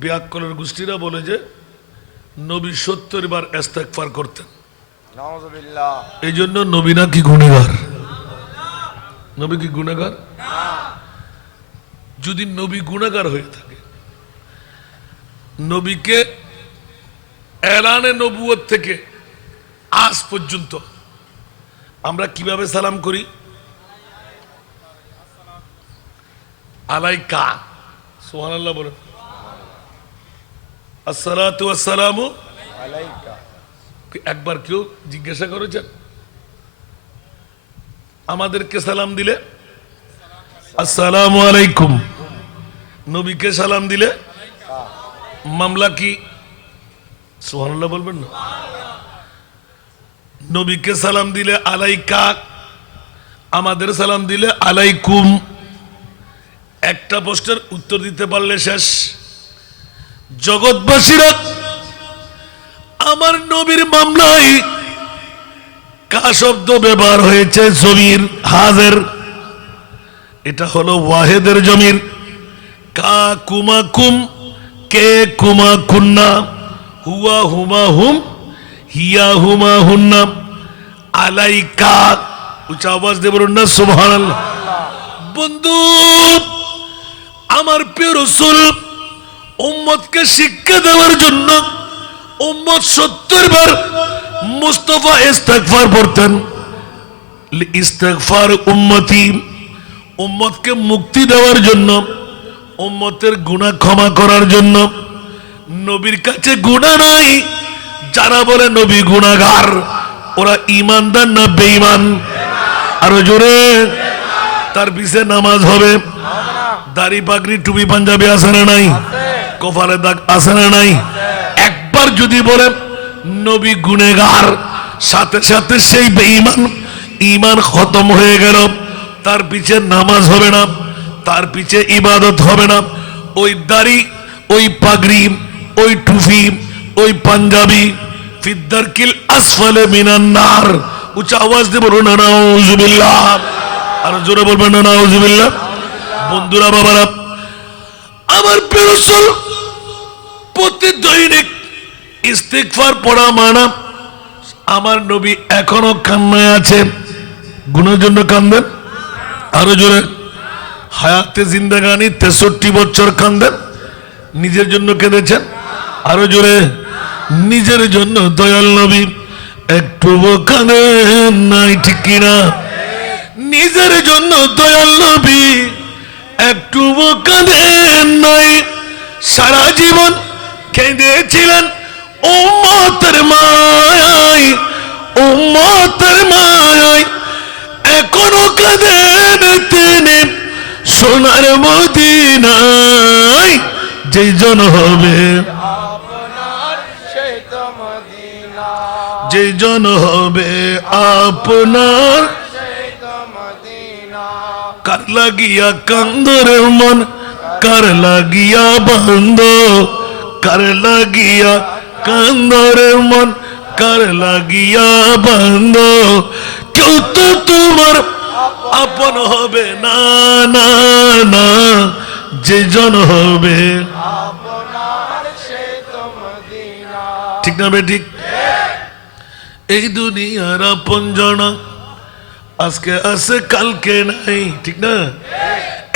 বিয়াক্কলের গোষ্ঠীরা বলে যে নবী 70 বার ইস্তেগফার করতেন, নাউযুবিল্লাহ। এই জন্য নবী নাকি গুনাহগার। নবী কি গুনাহগার? যদি নবী গুনাহগার হয়ে থাকে, নবীকে এলানে নবুয়ত থেকে আজ পর্যন্ত আমরা কিভাবে সালাম করি? আলাইকা, সুবহানাল্লাহ বলেন। আসসালাতু ওয়াসসালামু আলাইকা। একবার কেউ জিজ্ঞাসা করেছেন আমাদেরকে সালাম দিলে আসসালামু আলাইকুম, নবীকে সালাম দিলে মামলা কি? সুবহানাল্লাহ বলবেন না? নবীকে সালাম দিলে আলাইকা, আমাদের সালাম দিলে আলাইকুম। একটা প্রশ্নের উত্তর দিতে পারলে শেষ। জগৎবাসীরা আমার নবীর মামলায় কা শব্দ ব্যবহার হয়েছে? জমির হাজের, এটা হলো ওয়াহেদের জমির। কা কুমা কুম, কে কুমা কুন্না, হুয়া হুমা হুম, হিয়া হুমা হুন্না, আলাইকা। উচ্চ আওয়াজ দিয়ে বলুন না সুবহানাল্লাহ। বন্ধু, আমার প্রিয় রাসূল উম্মতকে শিক্ষা দেওয়ার জন্য উম্মত 70 বার মুস্তাফা ইস্তেগফার পড়তেন। ইস্তেগফার উম্মতি, উম্মতকে মুক্তি দেওয়ার জন্য, উম্মতের গুনাহ ক্ষমা করার জন্য। নবীর কাছে গুনাহ নাই। যারা বলে নবী গুনাহগার, ওরা ঈমানদার না বেঈমান? আরো জোরে। তার পিছে নামাজ হবে, দাড়ি পাগড়ি টুপি পাঞ্জাবি আছে না নাই? কপালে দাগ আছে না নাই? একবার যদি বলে নবী গুনাহগার, সাথে সাথে সেই বেঈমান, ঈমান খতম হয়ে গেল। তার পিছে নামাজ হবে না, তার পিছে ইবাদত হবে না। ওই দাড়ি, ওই পাগড়ি, ওই টুপি, ওই পাঞ্জাবি ফিদ্দারকিল আসফালে মিনান নার। উচ্চ আওয়াজ দিয়ে বলুন না নাউযুবিল্লাহ। আর জোরে বলবেন না নাউযুবিল্লাহ। বন্ধুরা, বাবারা, আমার প্রিয় রাসূল প্রতিদিন ইস্তিগফার পড়া মানা। আমার নবী এখনো কান্নায় আছে। গুনার জন্য কান্দেন? আরো জোরে। হায়াতে জিন্দাগানি 63 বছর কান্দেন, নিজের জন্য কেঁদেছেন। আরো জোরে। নিজের জন্য দয়াল নবী একটু কাঁদেন নাই, ঠিক কিনা? নিজের জন্য দয়াল নবী একটু কাঁদেন নাই। সারা জীবন কেঁদেছিলেন উম্মতের মায়ায়, উম্মতের মায়ায়। এখনো কাঁদেন তিনি সোনার মদিনায়। যেই জন হবে আপনার সেই তো মদিনা, যেই জন হবে আপনার, সেই তো মদিনা। কার লাগিয়া কান্দর মন, কার লাগিয়া বান্দ, কার লাগিয়া কান্দর মন, কার লাগিয়া বান্দ। কেউ তো তোমার আপন হবে না, না, না। যে জন হবে আপনার সেই তো মদিনা। ঠিক না বেঠিক? এই দুনিয়ার আপন জনা আজকে আছে কালকে নাই, ঠিক না?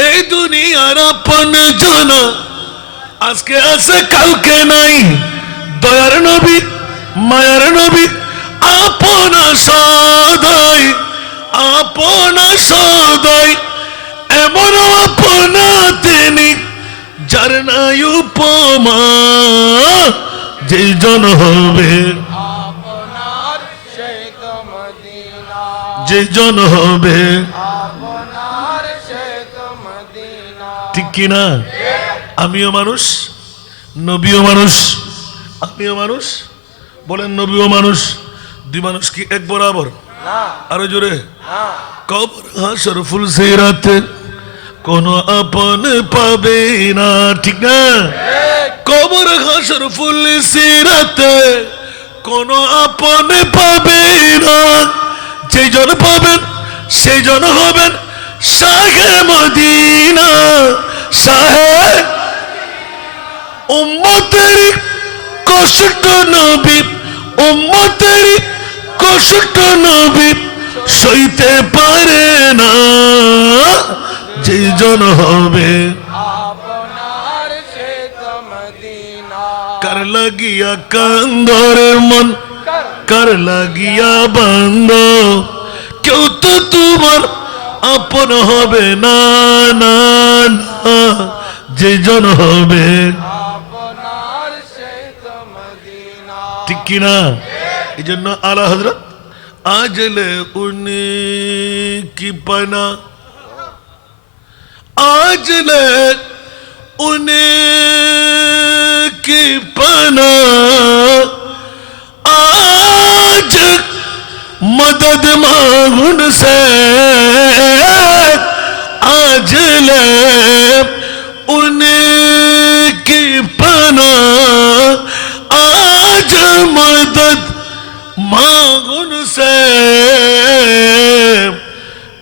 এই দুনিয়ার আপন জনা আজকে আছে কালকে নাই। দয়ার নবী, মায়ার নবী, আপন সদাই, আপন সদাই। এমন আপন তিনি যার নাই উপমা। যেই জন হবে আপনার সেই তো মদিনা, যে জন হবে, আপনার সেই তো মদিনা। ঠিক কিনা? আমিও মানুষ, নবীও মানুষ। আমিও মানুষ, বলেন নবীও মানুষ। দুই মানুষ কি এক বরাবর? না, আরো জোরে। না। কবর হাসর ফুল সিরাতে কোনো আপন পাবে না, ঠিক না? কবর হাসর ফুল সিরাতে কোনো আপন পাবে না। যেই জন পাবেন সেই জন হবেন শাহে মদিনা, শাহে কষ্ট নবী উম্মতের কষ্ট নবী সইতে পারে না, যেজন হবে আপনার সে তো মদিনা কার লাগিয়া কান্দরে মন কার লাগিয়া বান্দ, কেউ তো তোমার আপন হবে না, না না, যেজন হবে আপনার সে তো মদিনা ঠিক কিনা? এই জন্য আলা হযরত আজলে উনি কি পানা, আজলে উনি কি পানা, आज मदद मांगुन से आज ले उनकी पना, आज मदद मांगुन से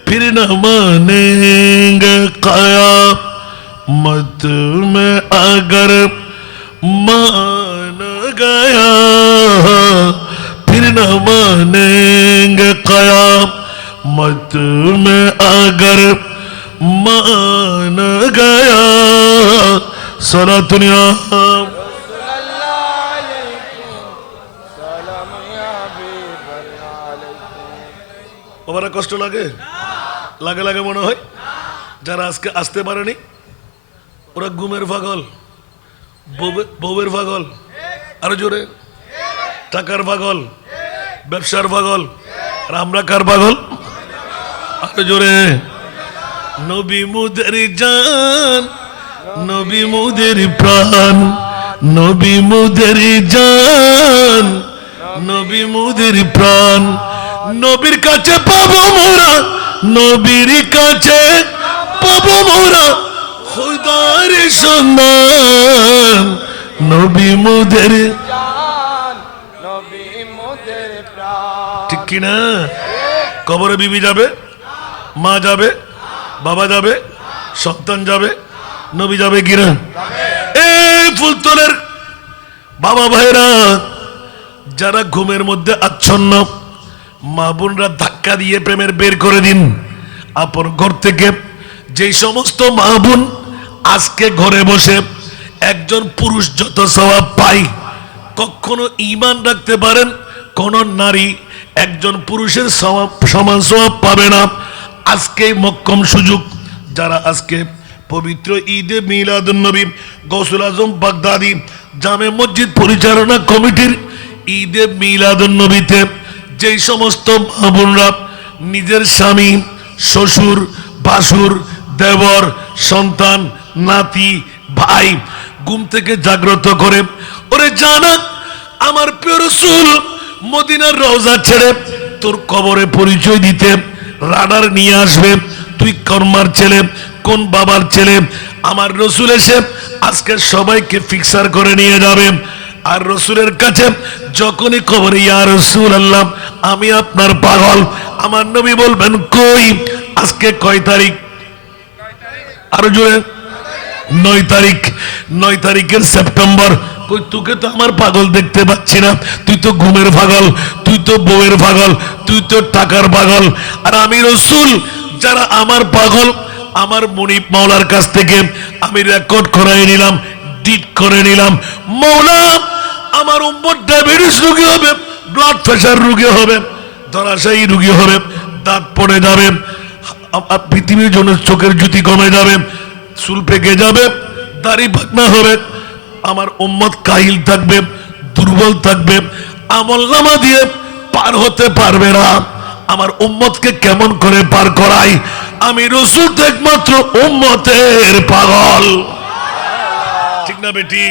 फिर न मानेंगे क़यामत में अगर मान गया, फिर न मानेंगे क़यामत में अगर मान गया। सला दुनिया सल्लल्लाहु अलैहि सलाम या हबीबल्लाह अलैहि। বাবারা কষ্ট লাগে লাগে লাগে মনে হয়, যারা আজকে আসতে পারেনি ওরা ঘুমের পাগল, বউয়ের পাগল, আরো জোরে টাকার পাগল, ব্যবসার পাগল, আর আমরা কার পাগল? আরো জোরে নবী মুদের জান, নবী মুদের প্রাণ, নবী মুদের জান, নবী মুদের প্রাণ, নবীর কাছে পাবো মোরা, নবীর কাছে পাবো মোরা খুদার সন্ধান, নবী মুদের জান নবী মোদের প্রাণ ঠিক কিনা? কবরে বিবি যাবে, মা যাবে, বাবা যাবে, সন্তান যাবে, নবী যাবে কিনা? এই ফুলতলের বাবা ভাইরা যারা ঘুমের মধ্যে আচ্ছন্ন, মা বোনরা ধাক্কা দিয়ে প্রেমের বের করে দিন আপন ঘর থেকে। যেই সমস্ত মা বোন আজকে ঘরে বসে একজন পুরুষ যত সওয়াব পায়, কখনো ঈমান রাখতে পারেন কোন নারী একজন পুরুষের সমান সওয়াব পাবে না। আজকে মক্কম সুযোগ, যারা আজকে পবিত্র ঈদে মিলাদুন নবী গৌসুল আজম বাগদাদি জামে মসজিদ পরিচালনা কমিটির ঈদে মিলাদুন নবীতে যেই সমস্ত মা বোনরা নিজের স্বামী, শ্বশুর, ভাসুর, দেবর, সন্তান, নাতি, ভাই ঘুম থেকে জাগ্রত করে, ওরে জানা আমার প্রিয় রাসূল মদিনার রওজা ছেড়ে তোর কবরে পরিচয় দিতে রাডার নিয়ে আসবে, তুই কর্মার ছেলে, কোন বাবার ছেলে। আমার রাসূল এসে আজকে সবাইকে ফিক্সার করে নিয়ে যাবে। আর রাসূলের কাছে যখনই কবরে ইয়া রাসূলুল্লাহ আমি আপনার পাগল, আমার নবী বলবেন কই আজকে কয় তারিখ? আরো জোরে 9 তারিখ, 9 তারিখের সেপ্টেম্বর। কই তোকে তো আমার পাগল দেখতে পাচ্ছি না, তুই তো ঘুমের পাগল, তুই তো বউয়ের পাগল, তুই তো টাকার পাগল। আর আমি রাসূল যারা আমার পাগল, আমার মুনিব মাওলার কাছ থেকে আমি রেকর্ড করাই নিলাম, ডিট করে নিলাম। মাওলা আমার উম্মত ডায়াবেটিস রোগী হবে, ব্লাড প্রেশার রোগী হবে, ধরাশায়ী রোগী হবে, দাঁত পড়ে যাবে, পৃথিবীর জন্য চোখের জ্যোতি কমে যাবে, চুল পেকে যাবে, দাড়ি পাকনা হবে, আমার উম্মত কাহিল থাকবে, দুর্বল থাকবে, আমলনামা দিয়ে পার হতে পারবে না। আমার উম্মতকে কেমন করে পার করাই? আমি রাসূল তো একমাত্র উম্মতের পাগল, ঠিক না বেটি?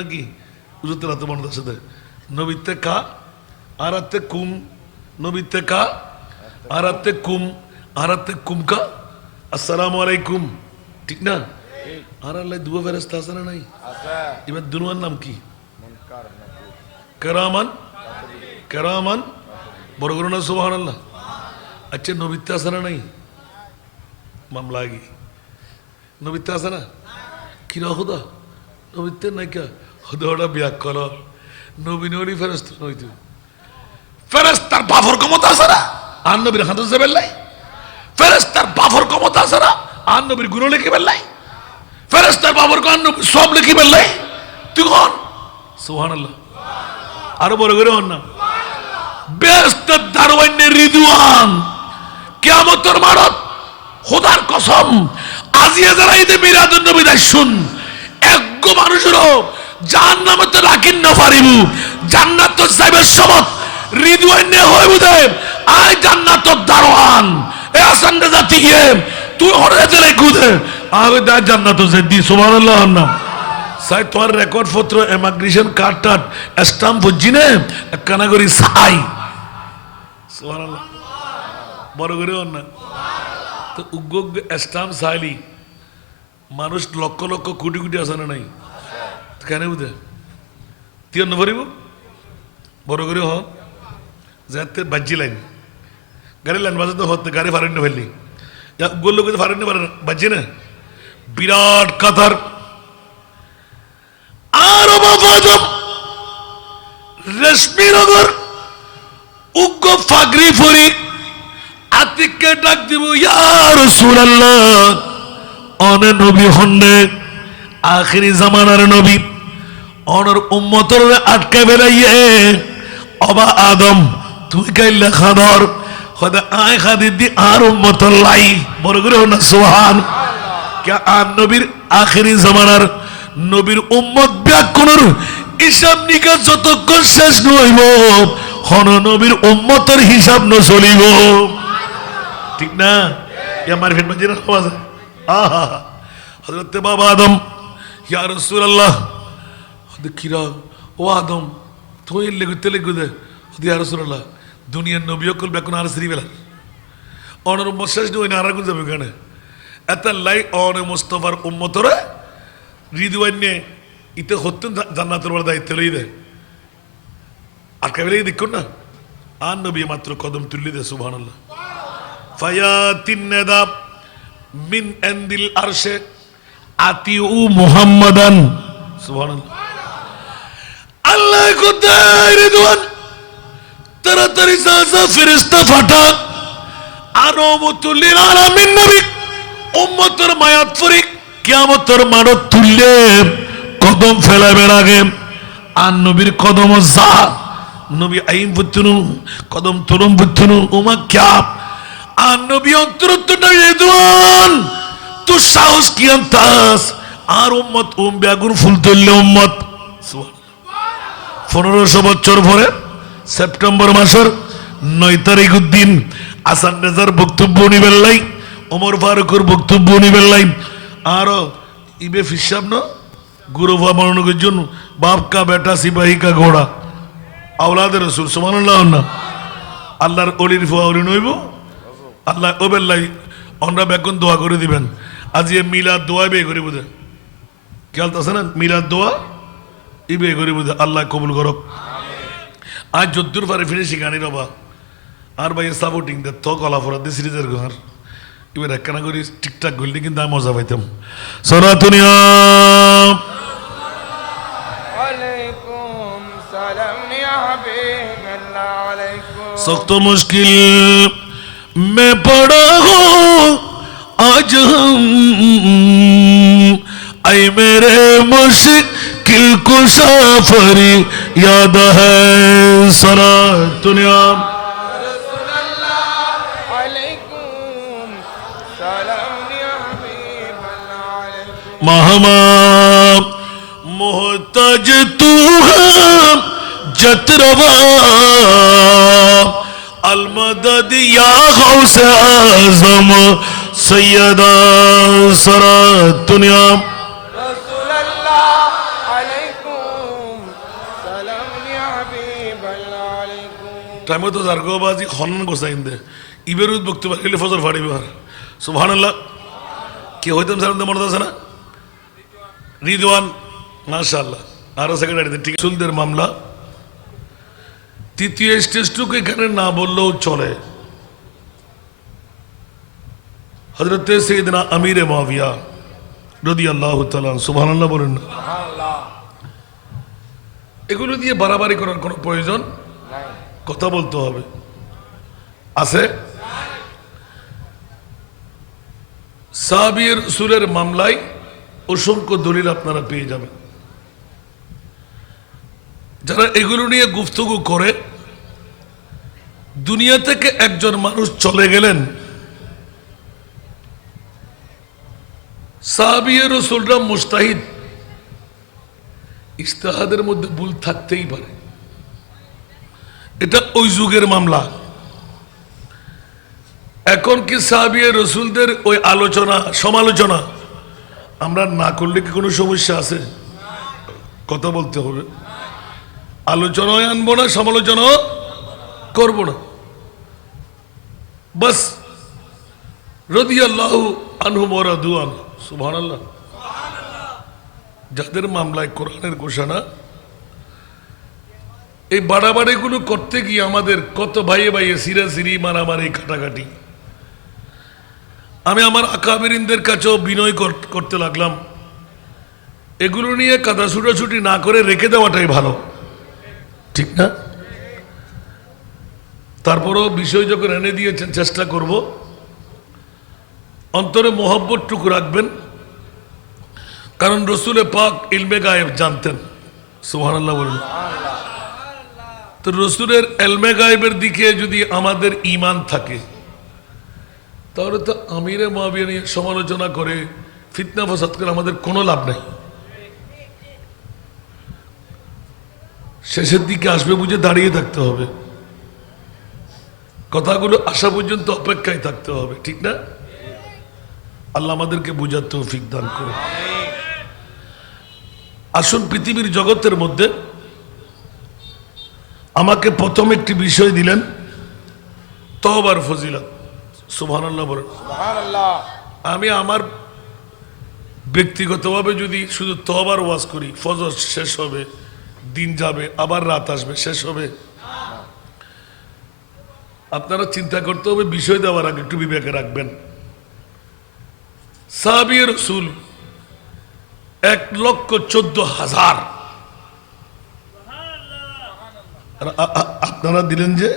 নাকি হুজুরদের হাতে মনে আছে নবীতে কা আরাতে কুম, নবীতে কা আরাতে কুম, আরাতে কুম কা আসসালামু আলাইকুম, ঠিক না? আর আল্লাহ দুয়া ফেরেশতা আছে না নাই? এবার দুনুয়ার নাম কি? কেরামান, কেরামান বড় করো না সুবহানাল্লাহ। আচ্ছা নবীতে আছে না নাই? মামলা আগে নবীতে আছে না কিরা হুদা নবীতে নাইকা হুদা ওটা বিয়া কর নবী নবী ফেরস্ত নইতো ফেরেস্তার বাফর ক্ষমতা আছে না আর নবীর হাত যাবে লাই ফেরেস্তার বাফর ক্ষমতা আছে না আর নবীর গুণ লিখে বেল্লাই ফেরেস্তার বাফর কান সব লিখে বেল্লাই তুই কোন সুবহানাল্লাহ আরো বড় করে হন না বেহেশত দারওয়ানে রিদওয়ান কিয়ামতের মাঠত খোদার কসম আজিয়া যারা ঈদে মিলাদুন নবী শুন একগো মানুষেরও জাহান্নামে তো রাখিন না পারিব জান্নাত তো যাইবে সবত রিদওয়ানে হইব দে আই জান্নাতর দারওয়ান এ আসান জাতি গিয়ে তুই হরে চলে গুদে আগে দা জান্নাত যাই সুবহানাল্লাহ না সাই তোর রেকর্ড পত্র ইমিগ্রেশন কার্ড টাট স্ট্যাম্প বুঝিনে একখানা করি সাই সুবহানাল্লাহ বড় করে না তো উগ্গ স্ট্যাম্প সাইলি মানুষ লক্ষ লক্ষ কোটি কোটি আছে না নাই কেন বুঝে তুই নভরিব বড় করে হ যাতে বাজি লাইন গাড়ি লাইন বাজাতে হতে গাড়ি ফারেন ফেললি উগ্র লোক ফারেন পারে বাজি না বিরাট কাতার আর বাবাদম রেশমি নগর উগ্র ফাগরি ফরি আতিককে ডাক দিব ইয়া রাসূলুল্লাহ অনে নবী হন্নে আখিরি জামানার নবী অনর উম্মতর আটকে বেলাইয়ে অবা আদম তুই গাইলা খাদর খোদা আয় খাদি দি আর উম্মতর লাই বড় করে না সুবহান কে আর নবীর আখিরি জামানার নবীর উম্মত ব্যাকুণর হিসাব নিকাশ যতক্ষণ শেষ নইব হন নবীর উম্মতের হিসাব ন চলিব ঠিক না ইয়া মারফিন মঞ্জিরা আওয়াজ আহা হযরত বাবা আদম ইয়া রাসূলুল্লাহ দেখিরা ও আদম তুই লেগুদে ইয়া রাসূলুল্লাহ দুনিয়ার নবী কল বেকুন আর শ্রীবেলা অনর উম্মত শেষ নই না আর কোন যাবে কেন এত লাই অনে মুস্তাফার উম্মতরে রিদওয়ানে ইতে হত্যন জান্নাতের বড় দায়িত্ব লই দে আর কেবলই দেখুন না আর নবী মাত্র কদম তুললি দে সুবহানাল্লাহ ফায়াতিন নাদা মিন ইনদিল আরশে আতিউ মুহাম্মাদান সুবহানাল্লাহ আল্লাহ খুদাই রিদওয়ান তাড়াতাড়ি যা ফেরেশতা ফাটা আরমতুল লিল আলামিন নবী উম্মতের মায়াত ফরিক কিয়ামতের মানত তুললে কদম ফেলাবের আগে আর নবীর কদম যা নবী আইন বুদ্ধনু কদম তুলুম বুদ্ধনু উমা ক্যাপ আর নবী অন্তরত্বটা রেদওয়ান তু সাহস কি আনতাস আর উম্মত বেগুন ফুল তুললে উম্মত 1500 বছর পরে সেপ্টেম্বর মাসের 9 তারিখ দিন আসান রেজার বক্তব্য নিবেন লাই ওমর ফারুকের বক্তব্য নিবেন লাই আর ইবে ফিসাব না গুরুফা মাননের জন্য বাপ কা বেটা সিপাহী কা ঘোড়া আওলাদের রসুল সুবহানাল্লাহ না আল্লাহর অলির ফুয়াউরি নইব আল্লাহ ওবেল্লাই আমরা বেগুন দোয়া করে দিবেন আজ এ মিলাদ দোয়া বে করে বুঝে খেয়াল আছে না মিলাদ দোয়া ইবে করে বুঝে আল্লাহ কবুল করক আজ যদ্দুর পারে ফিনিশিং আনি রবা আর ভাই সাপোর্টিং দে তো কলা ফরা দি সিরিজের ঘর এবার একখানা করি ঠিকঠাক করলে কিন্তু আমি মজা পাইতাম সনাতনিয়া আলাইকুম সালাম ইয়া হাবিবাল্লাহ আলাইকুম सख्त मुश्किल में पड़ा हो आज हम ऐ मेरे मुश्किल कुशा फरी याद है सरा दुनिया महमा मोहताज तू है जतरवा अलमदद या गौस आज़म सैयदा सरा दुनिया টাইম তো জারগোবাজি খনন গোসাইন দে ইবেরুদ বক্তব্য লিখলে ফজর ফাড়িবে আর সুবহানাল্লাহ কে হইতাম স্যার মনে আছে না রিদওয়ান মাশাআল্লাহ আর সেক্রেটারি ঠিক সুলদের মামলা তৃতীয় স্টেজটুকু এখানে না বললেও চলে হযরতে সাইয়েদনা আমিরে মুআবিয়া রাদিয়াল্লাহু তাআলা সুবহানাল্লাহ বলেন না। সুবহানাল্লাহ। এগুলো দিয়ে বাড়াবাড়ি করার কোনো প্রয়োজন নাই। কথা বলতে হবে আছে। সাহাবী রাসূলের মামলায় অসংখ্য দলিল আপনারা পেয়ে যাবেন। যারা এগুলো নিয়ে গুফতগু করে, দুনিয়া থেকে একজন মানুষ চলে গেলেন, সাহাবী রাসূলরা মুজতাহিদ, ইজতিহাদের মধ্যে ভুল থাকতেই পারে, এটা ওই যুগের মামলা। এখন কি সাহাবী রাসূলদের ওই আলোচনা সমালোচনা আমরা না করলে কি কোনো সমস্যা আছে? কথা বলতে হবে। আলোচনায় আনবো না, সমালোচনা করবো না, বাস রাদিয়াল্লাহু আনহুম ওয়া রাদু আনহু। সুবহানাল্লাহ। যাদের মামলায় কোরআনের ঘোষণা, এই বাড়াবাড়িগুলো করতে গিয়ে আমাদের কত ভাইয়ে ভাইয়ে সিরাসিরি মারামারি কাটাকাটি। আমি আমার আকাবেরিনদের কাছেও বিনয় করতে লাগলাম, এগুলো নিয়ে কাদা ছুটাছুটি না করে রেখে দেওয়াটাই ভালো, ঠিক না? তারপরও বিষয় যখন এনে দিয়েছেন চেষ্টা করব অন্তরে মোহব্বতটুকু রাখবেন, কারণ রসুলে পাক ইলমে গায়েব জানতেন। সুবহানাল্লাহ বলুন। তো রসুলের ইলমে গায়েবের দিকে যদি আমাদের ঈমান থাকে, তাহলে তো আমিরে মুআবিয়া নিয়ে সমালোচনা করে ফিতনা ফাসাদ করে আমাদের কোনো লাভ নাই। শেষের দিকে আসবে বুঝে দাঁড়িয়ে থাকতে হবে, কথাগুলো আসা পর্যন্ত অপেক্ষায় থাকতে হবে, ঠিক না? আল্লাহ আমাদেরকে বুঝার তৌফিক দান করে। আসুন, পৃথিবীর জগতের মধ্যে আমাকে প্রথম একটি বিষয় দিলেন, তওবার ফজিলত। সুবহানাল্লাহ বলেন। সুবহানাল্লাহ। আমি আমার ব্যক্তিগতভাবে যদি শুধু তওবার ওয়াজ করি, ফজর শেষ হবে, দিন যাবে, আবার রাত আসবে, শেষ হবে। আপনারা চিন্তা করতে হবে, বিষয় দেওয়ার আগে একটু বিবেকে রাখবেন। সাহাবী রাসূল 1,14,000, আপনারা দিলেন যে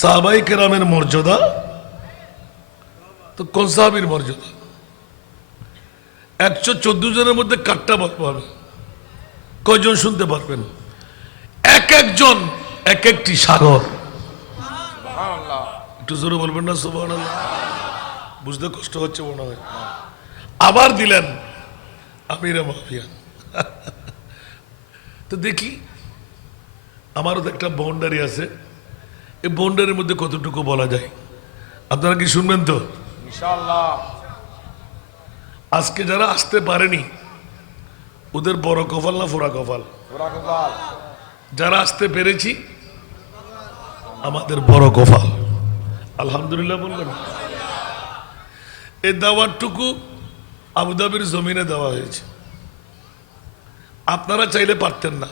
সাহাবায়ে কেরামের মর্যাদা, তো কোন সাহাবীর মর্যাদা? 114 জনের মধ্যে কাটটা বলতে হবে, কয়জন শুনতে পারবেন? এক একজন এক একটি সাগর। সুবহানাল্লাহ। একটু জোরে বলবেন না সুবহানাল্লাহ? বুঝতে কষ্ট হচ্ছে মনে হয়। আবার দিলেন আমিরে মুআবিয়া। তো দেখি, আমারও তো একটা বাউন্ডারি আছে, এই বাউন্ডারির মধ্যে কতটুকু বলা যায়। আপনারা কি শুনবেন তো? ইনশাআল্লাহ। আজকে যারা আসতে পারেনি ওদের বড় কপাল না ফোড়া কপাল? পুরা কপাল। যারা আসতে পেরেছি আমাদের বড় কপাল। আলহামদুলিল্লাহ বলবেন। এই দাওয়াতটুকু আবুধাবির জমিনে দেওয়া হয়েছে, আপনারা চাইলে পারতেন না,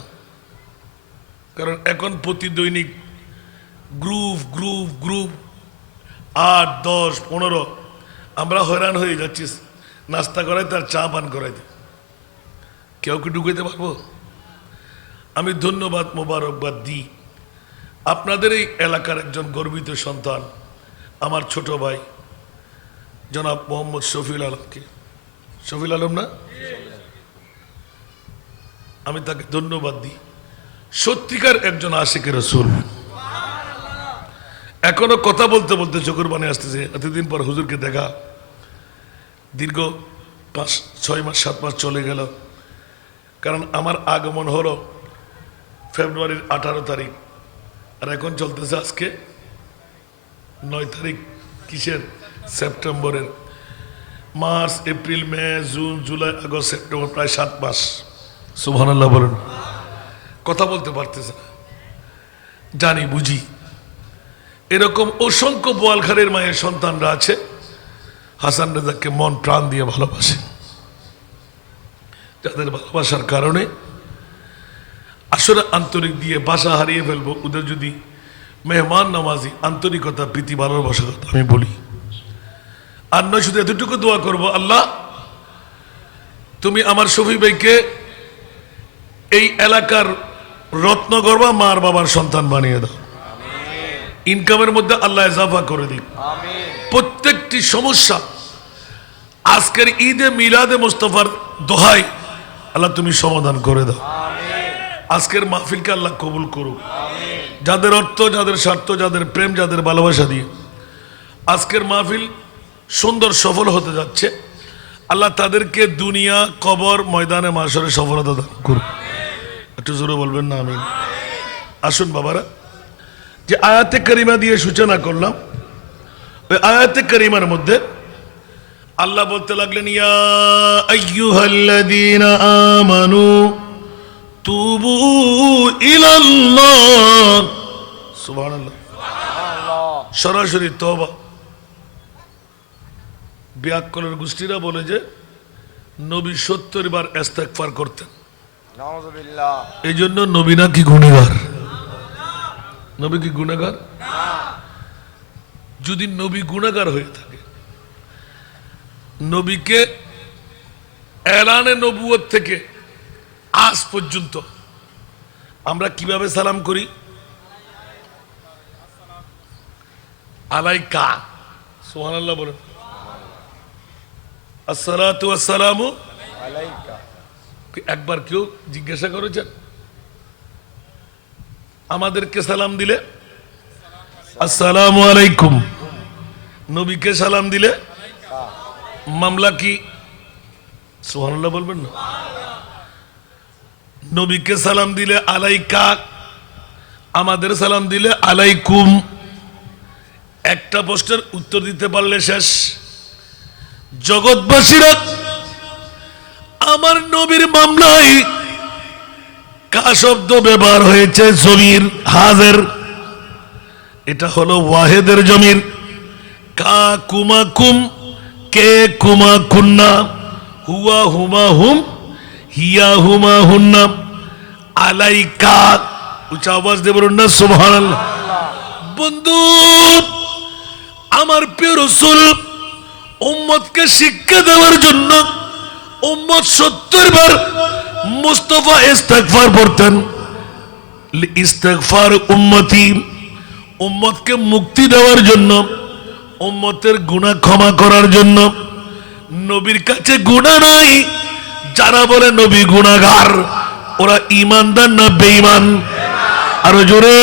কারণ এখন প্রতি দৈনিক গ্রুপ গ্রুপ গ্রুপ 8, 10, 15 আমরা হয়রান হয়ে যাচ্ছি। নাস্তা করাইতে আর চা পান করাইতে কেউ কি ঢুকাইতে পারবো? আমি ধন্যবাদ মোবারকবাদ দিই আপনাদের এই এলাকার একজন গর্বিত সন্তান, আমার ছোট ভাই জনাব মোহাম্মদ শফিউল আলমকে। শফিউল আলম না? আমি তাকে ধন্যবাদ দিই। সত্যিকার একজন আশিকের রাসূল। এখনো কথা বলতে বলতে চোখের পানি আসতেছে। এতদিন পর হুজুরকে দেখা, দীর্ঘ 5, 6 মাস 7 মাস চলে গেল। কারণ আমার আগমন হলো ফেব্রুয়ারির 18 তারিখ, আর এখন চলতেছে আজকে 9 তারিখ। কিসের? সেপ্টেম্বরের। মার্চ, এপ্রিল, মে, জুন, জুলাই, আগস্ট, সেপ্টেম্বর, প্রায় 7 মাস। সুবহানাল্লাহ বলুন। কথা বলতে পারতেছে না, জানি বুঝি। এরকম অসংখ্য বোয়ালখালীর মায়ের সন্তানরা আছে হাসান রেজাকে মন প্রাণ দিয়ে ভালোবাসে, যাদের ভালোবাসার কারণে আসলে আন্তরিক দিয়ে বাসা হারিয়ে ফেলবো। ওদের যদি মেহমান নামাজি আন্তরিকতা, প্রীতি, ভালোবাসার কথা আমি বলি, আর নয় শুধু এতটুকু দোয়া করব, আল্লাহ তুমি আমার শফি ভাইকে এই এলাকার রত্ন গর্বা মার বাবার সন্তান বানিয়ে দাও, ইনকামের মধ্যে আল্লাহ ইজাফা করে দিক, প্রত্যেকটি সমস্যা আজকের ঈদে মিলাদে মুস্তাফার দোহাই আল্লাহ তুমি সমাধান করে দাও। আজকের মাহফিলকে আল্লাহ কবুল করুক। যাদের অর্থ, যাদের স্বার্থ, যাদের প্রেম, যাদের ভালোবাসা দিয়ে আজকের মাহফিল সুন্দর সফল হতে যাচ্ছে, আল্লাহ তাদেরকে দুনিয়া, কবর, ময়দানে মাশরে সফলতা দান করুক। একটু জোরে বলবেন না আমিন। আসুন বাবারা, যে আয়াতে কারিমা দিয়ে সূচনা করলাম, ওই আয়াতে কারিমার মধ্যে আল্লাহ বলতে লাগলেন, ইয়া আইয়ুহাল্লাযীনা আমানু তুবু ইলাল্লাহ। সুবহানাল্লাহ। সরাসরি তওবা। বিয়াক্কলের গোষ্ঠীরা বলে যে নবী 70 বার ইস্তেগফার করতেন, নাউযুবিল্লাহ। এই জন্য নবী নাকি গুনাহগার। নবী কি গুনাহগার? যদি নবী গুনাহগার হয়ে থাকে, নবীকে এলানে নবুয়ত থেকে আজ পর্যন্ত আমরা কিভাবে সালাম করি? আলাইকা। সুবহানাল্লাহ বলেন। আসসালাতু ওয়াসসালামু আলাইকা। একবার কেউ জিজ্ঞাসা করেছেন আমাদেরকে সালাম দিলে আসসালামু আলাইকুম, নবীকে সালাম দিলে মামলা কি? সুবহানাল্লাহ বলবেন না? নবীকে সালাম দিলে আলাইকা, আমাদের সালাম দিলে আলাইকুম। একটা প্রশ্নের উত্তর দিতে পারলে শেষ। জগৎবাসীরা আমার নবীর মামলায় কা শব্দ ব্যবহার হয়েছে? জমির হাজের, এটা হলো ওয়াহেদের জমির। কা কুমা কুম, কে কুমা কুন্না, হুয়া হুমা হুম, হিয়া হুমা হুন্না, আলাইকা। উচ্চ আওয়াজ দিয়ে বলুন না সুবহানাল্লাহ। বন্ধু আমার প্রিয় রাসূল উম্মতকে শিক্ষা দেওয়ার জন্য উম্মত 70 বার মুস্তাফা ইস্তেগফার পড়তেন। ইস্তেগফার উম্মতি, উম্মতকে মুক্তি দেওয়ার জন্য, উম্মতের গুনাহ ক্ষমা করার জন্য। নবীর কাছে গুনাহ নাই, যারা বলে নবী গুনাহগার ওরা ঈমানদার না বেঈমান? আরো জোরে।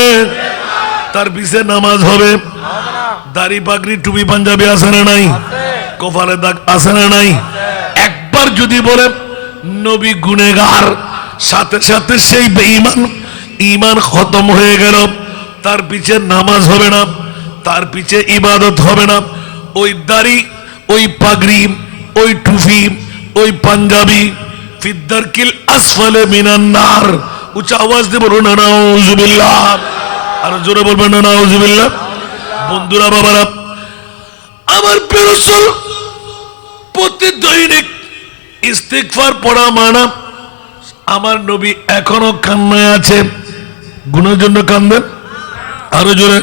তার পিছে নামাজ হবে, দাড়ি পাগড়ি টুপি পাঞ্জাবি আছে না নাই? কপালে দাগ আছে না নাই? একবার যদি বলে নবী গুনাহগার, সাথে সাথে সেই বেঈমান, ঈমান খতম হয়ে গেল। তার পিছে নামাজ হবে না, তার পিছে ইবাদত হবে না। ওই দাড়ি, ওই পাগড়ি, ওই টুপি, ওই পাঞ্জাবি ফিদ্দারকিল আসফালে মিনান নার। উচ্চ আওয়াজ দিয়ে বলুন না নাউযুবিল্লাহ। আর জোরে বলবেন না নাউযুবিল্লাহ। বন্ধুরা বাবারা, আমার প্রিয় রাসূল প্রতি দৈনিক ইস্তিগফার পড়া মানা। আমার নবী এখনো কান্নায় আছে, গুনাহের জন্য কান্দেন। আরো জোরে।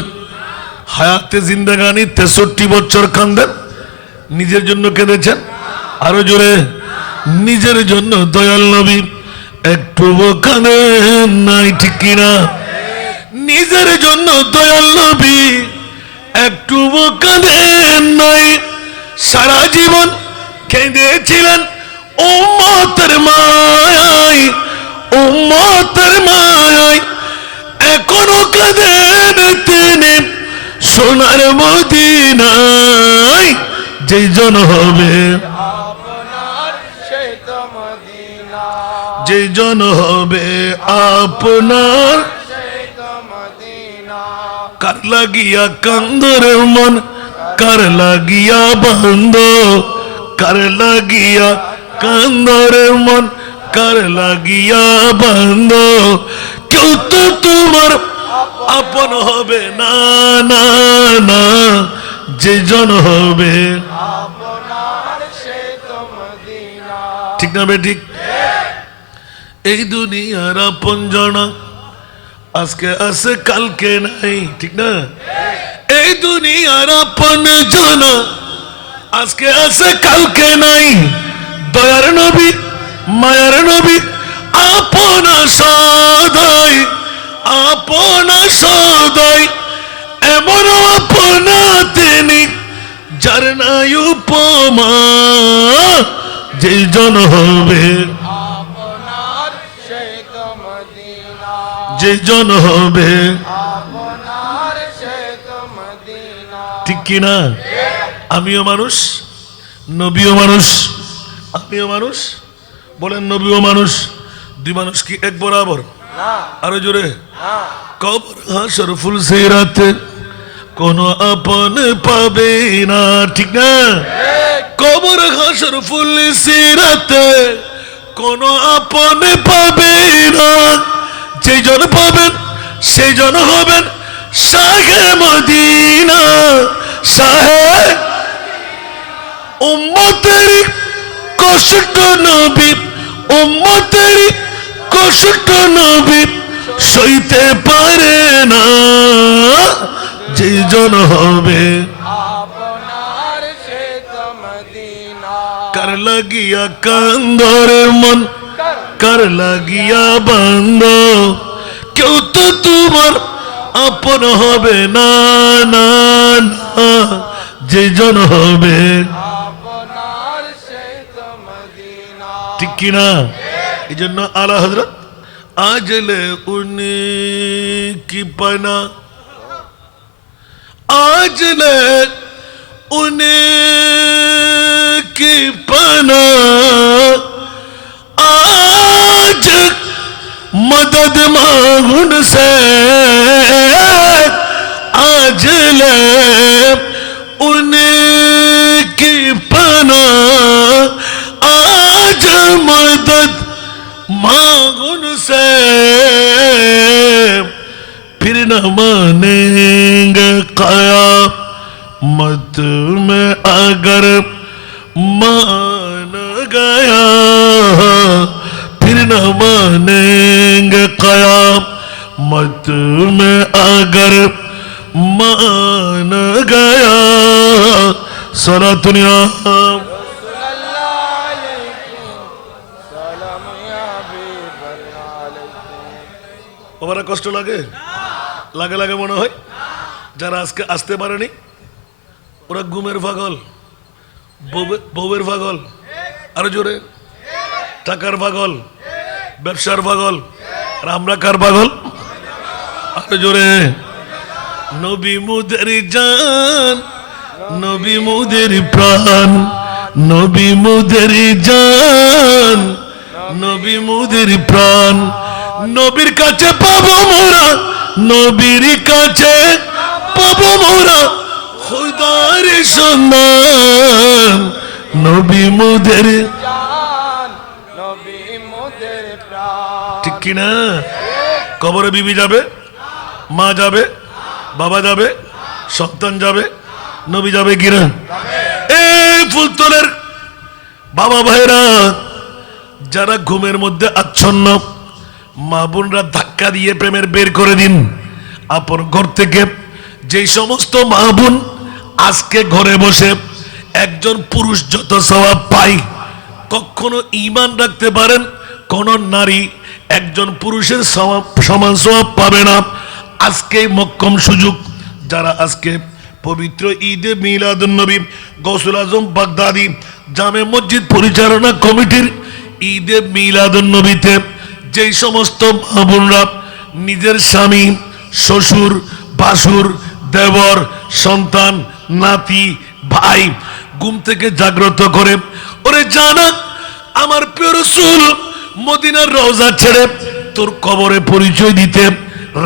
হায়াতে জিন্দেগানি 63 বছর কান্দেন, নিজের জন্য কেঁদেছেন। আরো জোরে। নিজের জন্য দয়াল নবী একটু কাঁদেন নাই, ঠিক কিনা? নিজের জন্য দয়াল নবী একটু কাঁদেন নাই। সারা জীবন কেঁদেছিলেন উম্মতের মায়ায়, উম্মতের মায়ায়। এখনো কাঁদেন তিনি সোনার মদিনায়। যেই জন হবে আপনার সেই তো মদিনা, যেই জন হবে আপনার, সেই তো মদিনা। কার লাগিয়া কান্দরে মন, কার লাগিয়া বান্দ, কার লাগিয়া কান্দরে মন, কার লাগিয়া বান্দ। কেউ তো তোমার আপন হবে না, না না। যে জন হবে আপনার সেই তো মদিনা। ঠিক না বে ঠিক? এই দুনিয়ার আপন জনা আজকে আছে কালকে নাই, ঠিক না? এই দুনিয়ার আপন জনা আজকে আছে কালকে নাই, দয়ার নবী মায়ার নবী আপনা সদাই, আপনা সদাই এমন আপনা তিনি যার নাই উপমা, যে জন হবে আপনার সেই তো মদিনা, যে জন হবে, আপনার সেই তো মদিনা। ঠিক কিনা? আমিও মানুষ, নবীও মানুষ, আমিও মানুষ, বলেন নবীও মানুষ। দুই মানুষ কি এক বরাবর? না আরো জোরে। না, কবর হাসর ফুল সিরাতে কোনো আপন পাবে না, ঠিক না? কবর হাসর ফুল সিরাতে কোনো আপন পাবে না, যে জন পাবেন সেই জন হবেন শাহে মদিনা, শাহে উম্মতের কষ্ট নবী, উম্মতের কষ্ট নবী সইতে পারে না, যে জন হবে আপনার সেই তো মদিনা। কার লাগিয়া কান্দরে মন, কার লাগিয়া বান্দ, কেউ তো তোমার আপন হবে না, না না, যে জন হবে, আপনার সেই তো মদিনা। ঠিক কিনা? এই জন্য আলা হযরত আজলে উনি কি পানা, আজলে উনি কি পানা, आज मदद मांगू उनसे, आज ले उनकी पना, आज मदद मांगू उनसे, फिर न मानेंगे क़यामत में अगर मान गया, फिर न मानेंगे क़यामत में अगर मान गया। सारा दुनिया रसूलुल्लाह अलैकुम सलाम या हबीबल्लाह अलैकुम। ওরা কষ্ট লাগে, লাগে লাগে মনে হয়। যারা আজকে আসতে পারেনি ওরা ঘুমের পাগল, বউয়ের পাগল, আরো জোরে টাকার পাগল, ব্যবসার পাগল, আর আমরা কার পাগল? আরো জোরে নবী মুদের জান, নবী মুদের প্রাণ, নবী মুদের জান, নবী মুদের প্রাণ, নবীর কাছে পাবো মোরা, নবীর কাছে পাবো মোরা খুদার সন্ধান, নবী মুদের, জান নবী মোদের প্রাণ। ঠিক কিনা? কবরে বিবি যাবে, মা যাবে, বাবা যাবে, সন্তান যাবে, নবী যাবে কিনা? এই ফুলতলের বাবা ভাইরা যারা ঘুমের মধ্যে আচ্ছন্ন, মা বোনরা ধাক্কা দিয়ে প্রেমের বের করে দিন আপন ঘর থেকে। যেই সমস্ত মা বোন আজকে ঘরে বসে একজন পুরুষ যত সওয়াব পায়, কখনো ঈমান রাখতে পারেন কোন নারী একজন পুরুষের সমান সওয়াব পাবে না। আজকে মক্কম সুযোগ, যারা আজকে পবিত্র ঈদে মিলাদুন নবী গৌসুল আজম বাগদাদি জামে মসজিদ পরিচালনা কমিটির ঈদে মিলাদুন নবীতে যেই সমস্ত মা বোনরা নিজের স্বামী, শ্বশুর, ভাসুর, দেবর, সন্তান, নাতি, ভাই ঘুম থেকে জাগ্রত করে, ওরে জানা আমার প্রিয় রাসূল মদিনার রওজা ছেড়ে তোর কবরে পরিচয় দিতে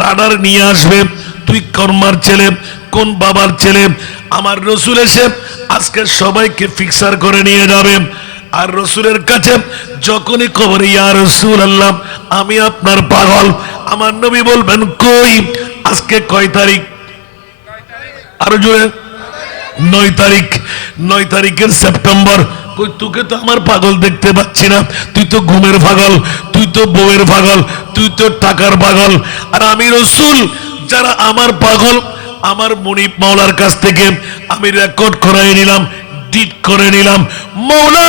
রাডার নিয়ে আসবে, তুই কর্মার ছেলে, কোন বাবার ছেলে। আমার রাসূল এসে আজকে সবাইকে ফিক্সার করে নিয়ে যাবে। আর রাসূলের কাছে যখনই কবরে ইয়া রাসূলুল্লাহ আমি আপনার পাগল, আমার নবী বলবেন কই আজকে কয় তারিখ? আরো জোরে 9 তারিখ, 9 তারিখের সেপ্টেম্বর। কই তোকে তো আমার পাগল দেখতে পাচ্ছি না, তুই তো ঘুমের পাগল, তুই তো বউয়ের পাগল, তুই তো টাকার পাগল। আর আমি রাসূল যারা আমার পাগল, আমার মুনিব মাওলার কাছ থেকে আমি রেকর্ড করাই নিলাম, ডিট করে নিলাম। মওলা,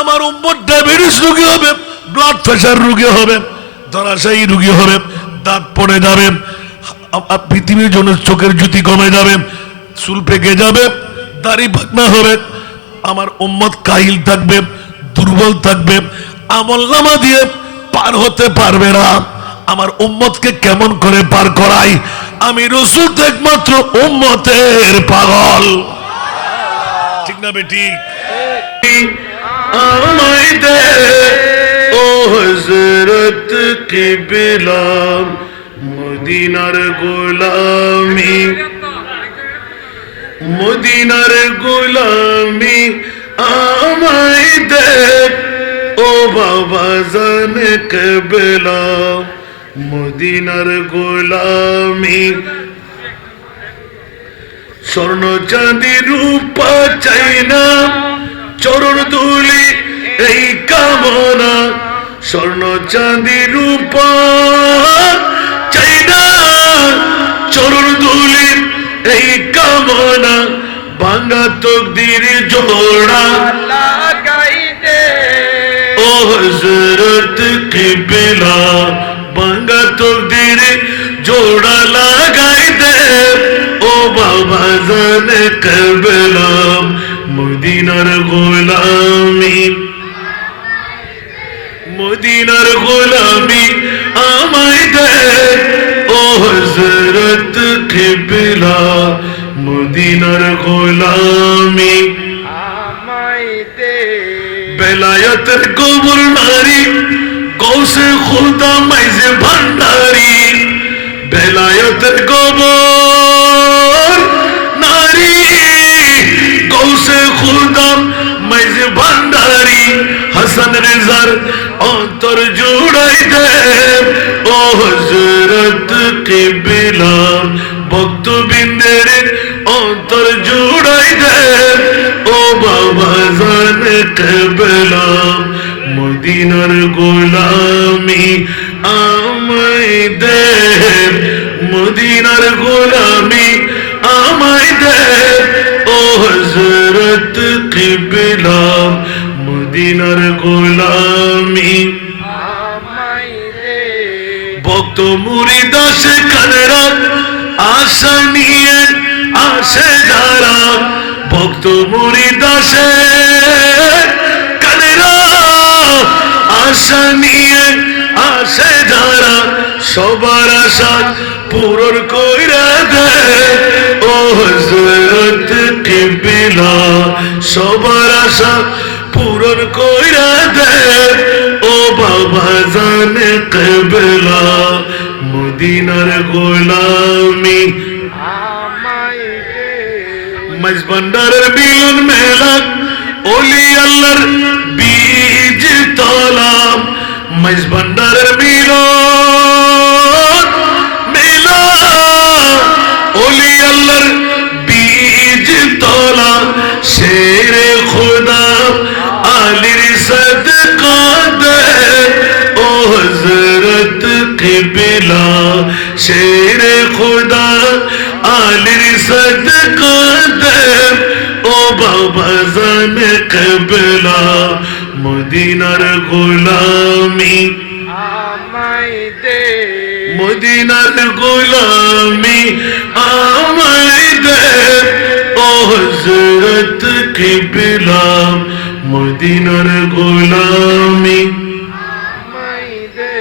আমার উম্মত ডায়াবেটিস রোগী হবে, ব্লাড প্রেশার রোগী হবে, ধরাশায়ী রোগী হবে, দাঁত পড়ে যাবে, পৃথিবীর জন্য চোখের জ্যোতি কমে যাবে, চুল পেকে যাবে, দাড়ি পাকনা হবে, আমার উম্মত কাহিল থাকবে, দুর্বল থাকবে, আমলনামা দিয়ে পার হতে পারবে না। আমার উম্মতকে কেমন করে পার করাই? আমি রাসূল তো একমাত্র উম্মতের পাগল। ঠিক না বেটি? আমায় দে ও হযরত কিবলা, মদিনার গোলামি, মদিনার গোলামি আমায় দে ও বাবা জান কিবলা, মদিনার গোলামি। স্বর্ণ চাঁদি রূপা চাই না, চরণ ধুলি এই কামনা। স্বর্ণ চাঁদি রূপা চাই না, চরণ ধুলি এই কামনা। ভাঙা তকদির জোড়া লাগাই দে ও হযরত কিবলা, ভাঙা তকদির জোড়া লাগাই দে ও বাবা জান কিবলা, মদিনার গোলামি, মদিনার গোলামি আমায় দে ও হযরত কিবলা, মদিনার গোলামি আমায় দে। বেলায়েতের কবর নারী, গৌসে খুদা মাইজে ভান্ডারি। বেলায়েতের কবর নারী, গৌসে খুদা মাইজে ভান্ডারি। হাসান রেজার অন্তর জুড়াই দে ও হযরত কিবলা, ভক্তবৃন্দের অন্তর জুড়াই দে ও বাবা জান কিবলা, মদিনার গোলামি আমায় দে, মদিনার গোলামি আমায় দে ও হযরত কিবলা, মদিনার গোলামি আমায় দে। ভক্ত মুরিদ আসে কানেরা, আশা নিয়ে আসে যারা। ভক্ত মুরিদ আসে কানেরা, আশা নিয়ে আসে যারা। সবার আশা পূরণ কইরা দে ও হযরত কিবলা, সবার আশা পূরণ কইরা দে ও বাবা জান কিবলা, মদিনার গোলামি আমায় দে। মাইজ ভান্ডারের মিলন মেলা, ওলি আল্লাহর বীজ তলা। মাইজ ভান্ডারের মিলন মেলা, ওলি আল্লাহর বীজ তলা। শেরে খুদা আলীর সদকা দে ও হযরত কিবলা, শেরে খুদা আলীর সদকা দে ও বাবা জান কিবলা, মদিনার গোলামি আমায় দে। মদিনার গোলামি আমায় দে ও হযরত কিবলা, মদিনার গোলামি আমায় দে।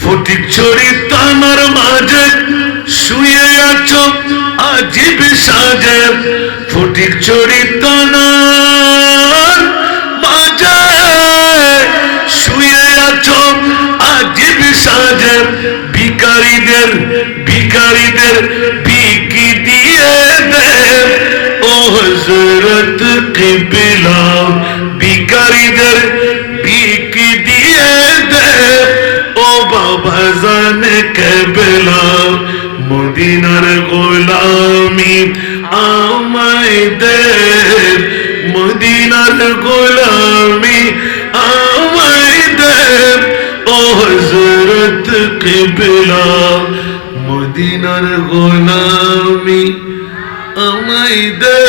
ফটিক ছড়ি তানার মাঝে শুয়ে আছো আজিব সাজে। ফটিক ছড়ি তানার মাঝে শুয়ে আছো আজিব সাজে। ভিখারীদের ভিখারীদের ভিকি দিয়ে দে ও হযরত কিবলা, ভিখারীদের ভিকি দিয়ে দে ও বাবা জান কিবলা, মদিনার গোলামি আমায় দে, মদিনার গোলামি আমায় দে ও হযরত কিবলা, মদিনার গোলামি আমায় দে।